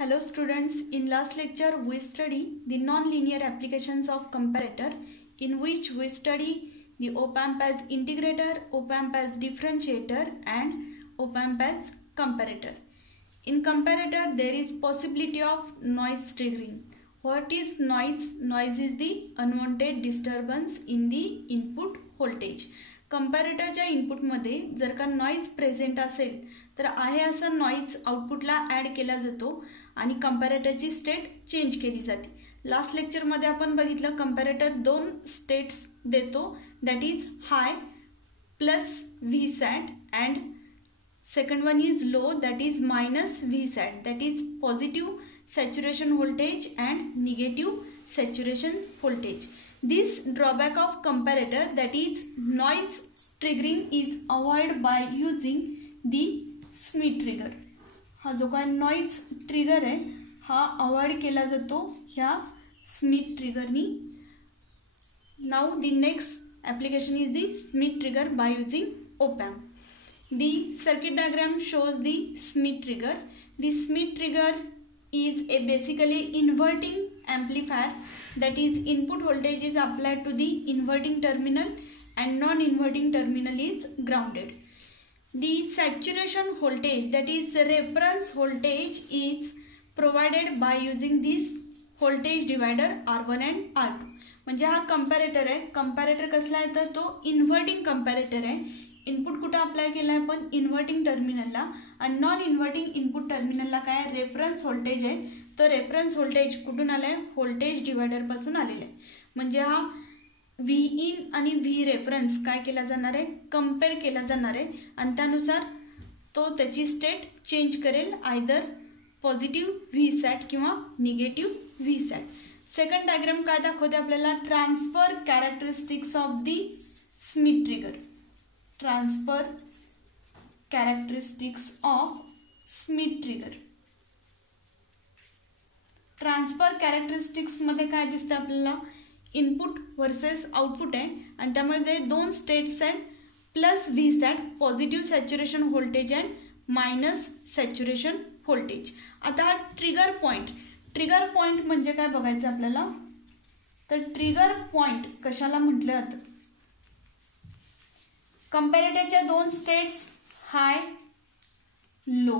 Hello students, in last lecture we study the non-linear applications of comparator, in which we study the op-amp as integrator, op-amp as differentiator and op-amp as comparator. In comparator there is possibility of noise triggering. What is noise? Noise is the unwanted disturbance in the input voltage. कंपॅरेटरच्या इनपुटमध्ये जर का noise present असेल तर आहे असा noise आउटपुटला add केला जातो आणि कंपॅरेटरची स्टेट चेंज केली जाते. लास्ट लेक्चरमध्ये आपण बघितलं कंपॅरेटर दोन स्टेट्स देतो, that is high plus V sat and second one is low, that is minus V sat, that is positive saturation voltage and negative saturation voltage. This drawback of comparator, that is noise triggering, is avoided by using the Schmitt trigger. हा जो काय noise trigger आहे हा avoid केला जातो ह्या Schmitt ट्रिगरनी. Now the next application is the Schmitt trigger by using op-amp. The circuit diagram shows the Schmitt trigger. The Schmitt trigger is a basically inverting amplifier, that is input voltage is applied to the inverting terminal and non-inverting terminal is grounded. The saturation voltage, that is the reference voltage, is provided by using this voltage divider R1 and R2. म्हणजे हा comparator आहे. Comparator कसला आहे तर तो inverting comparator आहे. Input कुठं apply केला आहे पण इन्व्हर्टिंग टर्मिनलला, आणि नॉन इन्व्हर्टिंग इनपुट टर्मिनलला काय रेफरन्स व्होल्टेज आहे. तर रेफरन्स व्होल्टेज कुठून आलं आहे? व्होल्टेज डिवायडरपासून आलेलं आहे. म्हणजे हा व्ही इन आणि व्ही रेफरन्स काय केला जाणार आहे? कम्पेअर केला जाणार आहे आणि त्यानुसार तो त्याची स्टेट चेंज करेल, आयदर पॉझिटिव्ह व्ही सॅट किंवा निगेटिव्ह व्ही सॅट. सेकंड डायग्राम काय दाखवते आपल्याला? Transfer characteristics of the Schmitt trigger. Transfer characteristics of Schmitt trigger. Transfer characteristics मध्ये काय दिसतं आपल्याला? इनपुट वर्सेस आउटपुट आहे आणि त्यामध्ये दोन स्टेट्स आहेत, plus V sat positive saturation voltage and minus saturation voltage. आता हा ट्रिगर पॉइंट. ट्रिगर पॉइंट म्हणजे काय बघायचं आपल्याला? तर ट्रिगर पॉइंट कशाला म्हटलं जातं? कंपॅरेटरच्या दोन स्टेट्स हाय लो.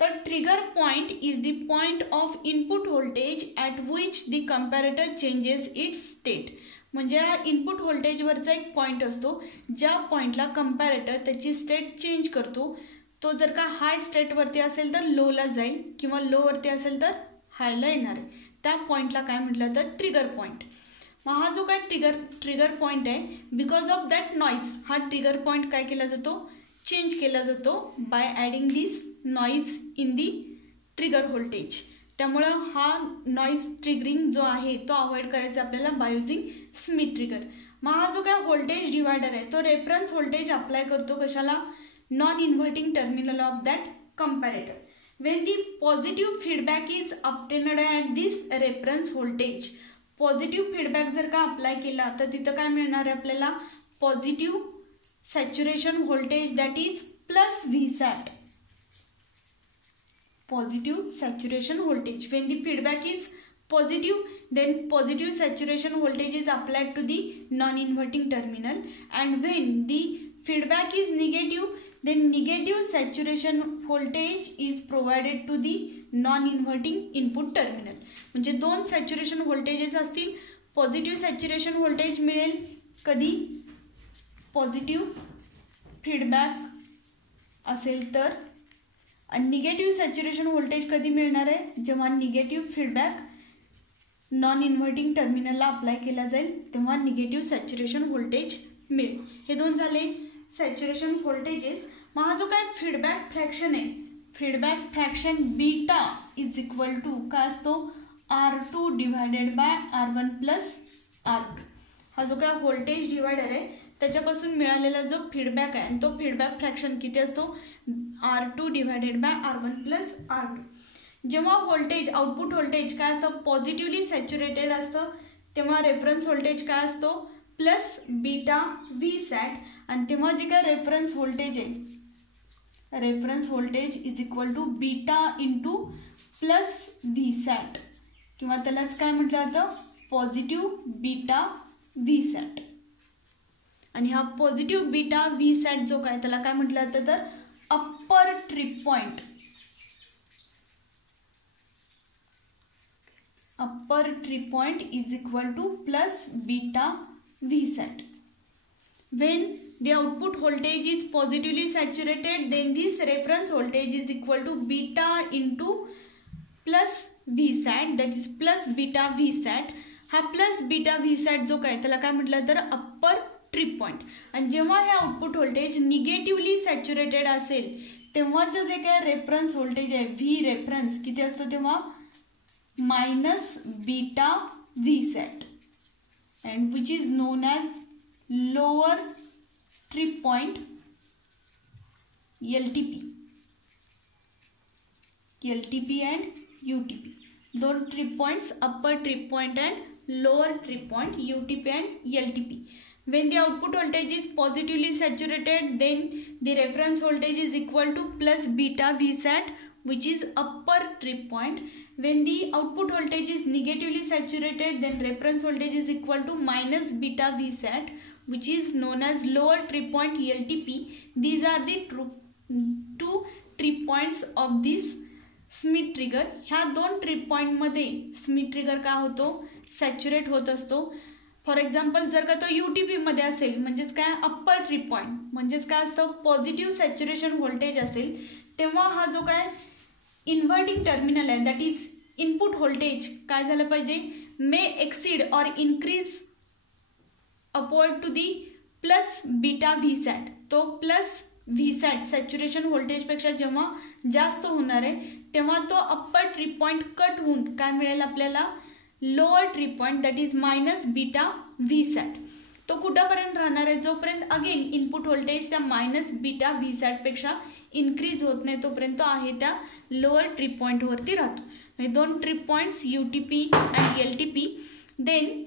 तर trigger point is the point of input voltage at which the comparator changes it's state. म्हणजे हा इनपुट व्होल्टेजवरचा एक पॉइंट असतो ज्या पॉइंटला कंपॅरेटर त्याची स्टेट चेंज करतो. तो जर का हाय स्टेटवरती असेल तर लोला जाईल किंवा लोवरती असेल तर हायला येणार आहे. त्या पॉइंटला काय म्हटलं तर ट्रिगर पॉइंट. मग हा जो काय ट्रिगर पॉइंट आहे, बिकॉज ऑफ दॅट नॉइज हा ट्रिगर पॉइंट काय केला जातो? चेंज केला जातो bye adding this noise in the trigger voltage. त्यामुळं हा नॉइज ट्रिगरिंग जो आहे तो अवॉइड करायचा आपल्याला बाय युझिंग Schmitt ट्रिगर. मग हा जो काय व्होल्टेज डिवायडर आहे तो रेफरन्स व्होल्टेज अप्लाय करतो कशाला? Non inverting terminal of that comparator. when the positive feedback is obtained at this reference voltage, positive feedback जर का अप्लाय केला तर तिथं काय मिळणार आहे आपल्याला? Positive saturation voltage, that is plus V sat. Positive saturation voltage. when the feedback is positive, then positive saturation voltage is applied to the non-inverting terminal, and when the feedback is negative, then negative saturation voltage is provided to the non-inverting input terminal. म्हणजे दोन saturation voltages असतील. Positive saturation voltage मिळेल कधी? Positive feedback असेल तर. आणि negative saturation voltage कधी मिळणार आहे? जेव्हा निगेटिव्ह फीडबॅक नॉन इन्व्हर्टिंग टर्मिनलला अप्लाय केला जाईल तेव्हा निगेटिव्ह सॅच्युरेशन व्होल्टेज मिळेल. हे दोन झाले सॅच्युरेशन व्होल्टेजेस. मग हा जो काय फीडबॅक फ्रॅक्शन आहे, feedback fraction beta is equal to काय असतो? R2 divided by R1 plus R2. हा जो काय व्होल्टेज डिवायडर आहे त्याच्यापासून मिळालेला जो फीडबॅक आहे तो फीडबॅक फ्रॅक्शन किती असतो? R2 divided by R1 plus R2. जेव्हा व्होल्टेज आउटपुट व्होल्टेज काय असतं? पॉझिटिव्हली सॅच्युरेटेड असतं तेव्हा रेफरन्स व्होल्टेज काय असतो? Plus beta V sat. आणि तेव्हा जे काय रेफरन्स व्होल्टेज आहे, reference voltage is equal to beta into plus V sat किंवा त्यालाच काय म्हटलं जातं पॉझिटिव्ह बीटा व्हीसॅट. आणि हा पॉझिटिव्ह बीटा व्हीसॅट जो काय त्याला काय म्हटलं जातं तर upper trip point. Upper trip point is equal to plus beta Vsat. When the output voltage is positively saturated, then this reference voltage is equal to beta into plus Vsat, that is plus beta Vsat. हा plus beta Vsat जो काय त्याला काय म्हटलं तर upper trip point. आणि जेव्हा हे आउटपुट व्होल्टेज निगेटिव्हली सॅच्युरेटेड असेल तेव्हाचं जे काय रेफरन्स व्होल्टेज आहे व्ही रेफरन्स किती असतो तेव्हा minus beta Vsat, and which is known as lower trip point LTP and UTP. दोन trip points upper trip point and lower trip point UTP and LTP. When the output voltage is positively saturated, then the reference voltage is equal to plus beta Vsat, which is upper trip point. When the output voltage is negatively saturated, then reference voltage is equal to minus beta Vsat, which is known as lower trip point LTP. These are the two trip points of this Schmitt trigger. ह्या दोन trip point मध्ये Schmitt trigger काय होतो saturate होत असतो. For example जर का तो UTP मध्ये असेल म्हणजेच काय अप्पर ट्रिप पॉइंट म्हणजेच काय असतं पॉझिटिव्ह सॅच्युरेशन व्होल्टेज असेल तेव्हा हा जो काय इन्व्हर्टिंग टर्मिनल आहे दॅट इज इनपुट व्होल्टेज काय झालं पाहिजे may exceed or increase upward to the plus beta V sat. तो प्लस व्हीसॅट सॅच्युरेशन व्होल्टेजपेक्षा जेव्हा जास्त होणार आहे तेव्हा तो अप्पर ट्रिप पॉइंट कट होऊन काय मिळेल आपल्याला lower trip point that is minus beta V sat. तो कुठपर्यंत राहणार आहे जोपर्यंत अगेन इनपुट व्होल्टेज त्या मायनस बीटा व्हीसॅटपेक्षा इनक्रीज होत नाही तोपर्यंत आहे त्या लोअर ट्रिप पॉइंटवरती राहतो. दोन trip points UTP and LTP. Then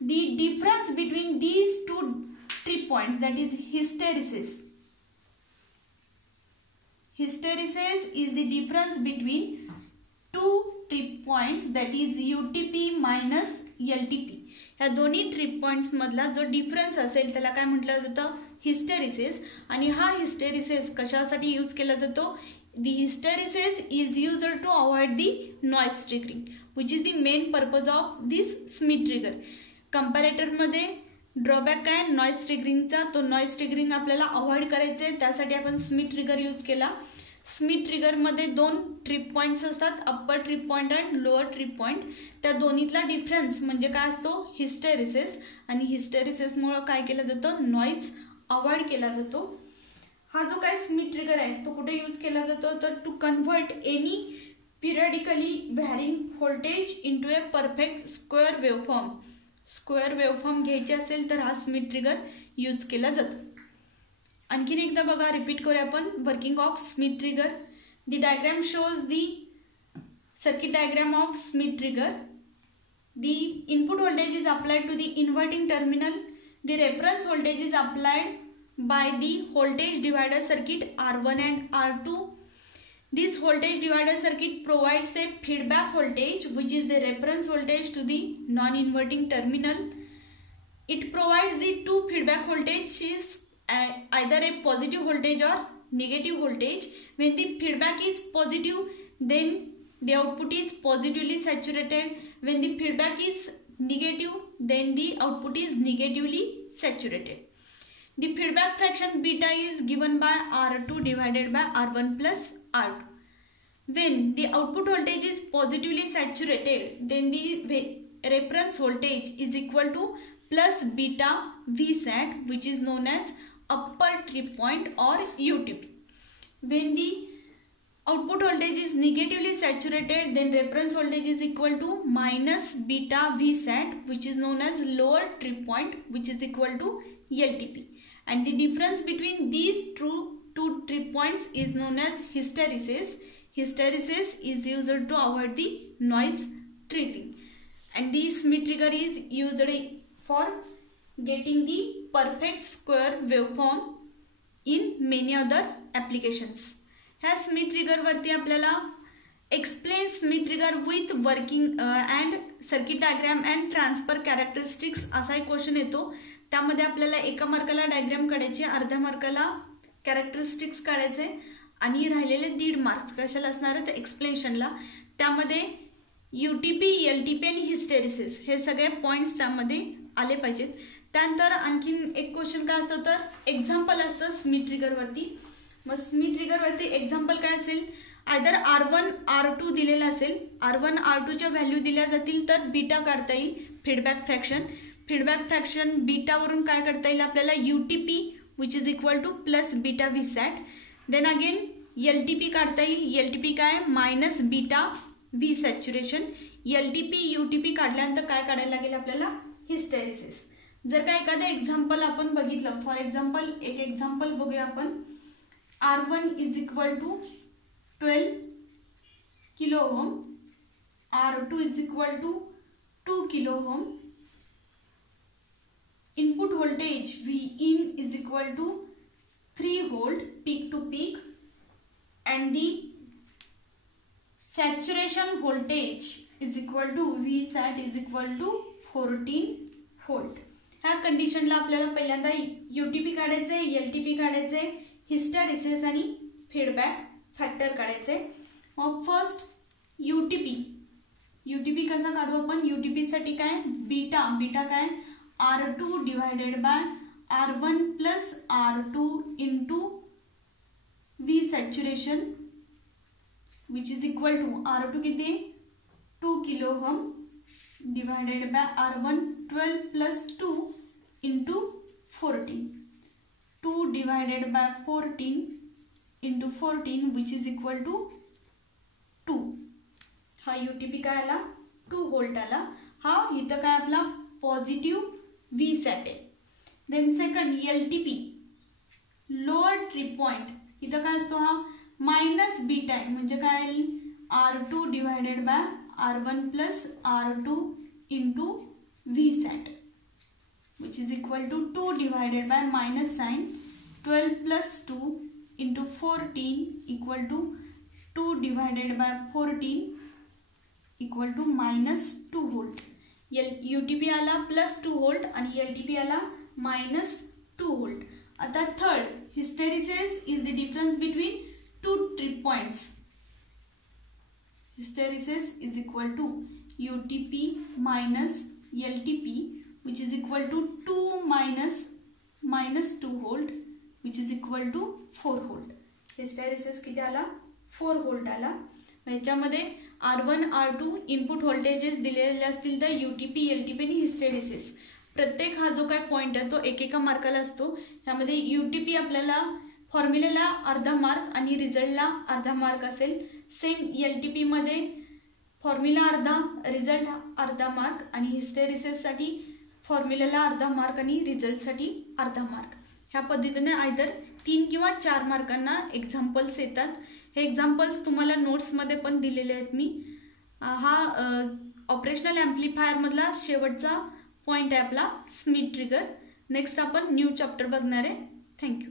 the difference between these two trip points, that is hysteresis. Hysteresis is the difference between two trip points, that is UTP minus LTP. ह्या दोन्ही trip points मधला जो difference असेल त्याला काय म्हटलं जातं hysteresis. आणि हा हिस्टेरिसिस कशासाठी यूज केला जातो The hysteresis is used to avoid the noise triggering, which is the main purpose of this Smith trigger. Comparator मध्ये ड्रॉबॅक काय नॉइज ट्रिगरिंगचा. तो नॉइज ट्रिगरिंग आपल्याला अवॉइड करायचे त्यासाठी आपण स्मिथ ट्रिगर यूज केला. स्मिथ ट्रिगर मध्ये दोन ट्रिप पॉइंट्स असतात अप्पर ट्रिप पॉइंट आणि लोअर ट्रिप पॉइंट. त्या दोन्हीतला डिफरन्स म्हणजे काय असतो हिस्टेरिसिस. आणि हिस्टेरिसिसमुळे काय केलं जातं नॉइज अवॉइड केला जातो. हा जो काय स्मिथ ट्रिगर आहे तो कुठे यूज केला जातो तर to convert any periodically varying voltage into a perfect square waveform. Square waveform घ्यायची असेल तर हा स्मिथ ट्रिगर यूज केला जातो. आणखीन एकदा बघा रिपीट करूया आपण working of Schmitt trigger. The diagram shows the circuit diagram of Schmitt trigger. The input voltage is applied to the inverting terminal. The reference voltage is applied by the voltage divider circuit R1 and R2. This voltage divider circuit provides a feedback voltage which is the reference voltage to the non-inverting terminal. It provides the two feedback voltages, either a positive voltage or negative voltage. When the feedback is positive, then the output is positively saturated. When the feedback is negative, then the output is negatively saturated. The feedback fraction beta is given by R2 divided by R1 plus R2. When the output voltage is positively saturated, then the reference voltage is equal to plus beta Vsat, which is known as upper trip point or UTP. When the output voltage is negatively saturated, then reference voltage is equal to minus beta Vsat, which is known as lower trip point, which is equal to LTP. And the difference between these two trip points is known as hysteresis. Hysteresis is used to avoid the noise triggering. And the Smith trigger is used for getting the perfect square waveform in many other applications. ह्या Schmitt trigger वरती आपल्याला explain trigger with working and circuit diagram and transfer characteristics असा एक question येतो. त्यामध्ये आपल्याला एका मार्काला diagram काढायचे, अर्ध्या मार्काला कॅरेक्टरिस्टिक्स काढायचे आणि राहिलेले 1.5 मार्क्स कशाला असणार आहेत एक्सप्लेनेशनला. त्यामध्ये UTP, LTP आणि हिस्टेरिसिस हे सगळे पॉईंट्स त्यामध्ये आले पाहिजेत. त्यानंतर आणखीन एक क्वेश्चन काय असतो तर एक्झाम्पल असतं स्मिथ ट्रिगरवरती. मग स्मिथ ट्रिगरवरती एक्झाम्पल काय असेल, आयदर R1 R2 दिलेला असेल, R1 R2च्या व्हॅल्यू दिल्या जातील तर बीटा काढता येईल फीडबॅक फ्रॅक्शन. फीडबॅक फ्रॅक्शन बीटावरून काय काढता येईल आपल्याला UTP which is equal to plus beta VSAT. Then again LTP काढता येईल. LTP काय minus beta V saturation. LTP UTP काढल्यानंतर काय काढायला लागेल आपल्याला हिस्टेरिसिस. जर का एखादं एक्झाम्पल आपण बघितलं, फॉर एक्झाम्पल एक एक्झाम्पल बघूया आपण. R1 is equal to 12 kilo ohm, R2 is equal to 2 kilo ohm. Input voltage Vin is equal to 3 volt peak to peak and the saturation voltage is equal to VSAT is equal to 14 volt. ह्या कंडिशनला आपल्याला पहिल्यांदा UTP काढायचे, LTP काढायचे, hysteresis आणि feedback factor काढायचे. मग first UTP कसा काढू आपण. UTP साठी काय बीटा काय R2 divided by R1 plus R2 into V saturation which is equal to R2 किती 2 kilo ohm divided by R1 12 plus 2 into 14. 2 divided by 14 into 14 which is equal to 2. हा UTP काय आला 2 volt आला. हा इथं काय आपला पॉझिटिव्ह VSAT आहे. Then second LTP lower trip point, इथं काय असतो हा मायनस बीटा आहे म्हणजे काय R2 divided by R1 plus R2 into VSAT which is equal to 2 divided by minus sign 12 plus 2 into 14 equal to 2 divided by 14 equal to minus 2 volt. UTP आला plus 2 volt आणि LTP आला minus 2 volt. आता third hysteresis is the difference between 2 trip points. Hysteresis is equal to UTP minus LTP which is equal to 2 minus 2 volt which is equal to 4 volt. Hysteresis किती आला 4 volt आला. ह्याच्यामध्ये R1 R2 input voltages दिलेले असतील तर UTP LTP आणि hysteresis प्रत्येक हा जो काय पॉईंट आहे तो एकेका मार्काला असतो. ह्यामध्ये UTP आपल्याला फॉर्म्युलेला अर्धा मार्क आणि रिझल्टला अर्धा मार्क असेल. सेम LTP मध्ये फॉर्म्युला अर्धा, रिझल्ट अर्धा मार्क आणि हिस्टेरिसिससाठी फॉर्म्युलेला अर्धा मार्क आणि रिझल्टसाठी अर्धा मार्क. ह्या पद्धतीने आयदर 3 किंवा 4 मार्कांना एक्झाम्पल्स येतात. हे एक्झाम्पल्स तुम्हाला नोट्समध्ये पण दिलेले आहेत मी. हा ऑपरेशनल ॲम्प्लिफायर मधला शेवटचा पॉईंट आहे आपला स्मिथ ट्रिगर. नेक्स्ट आपण न्यू चॅप्टर बघणार आहे. थँक्यू.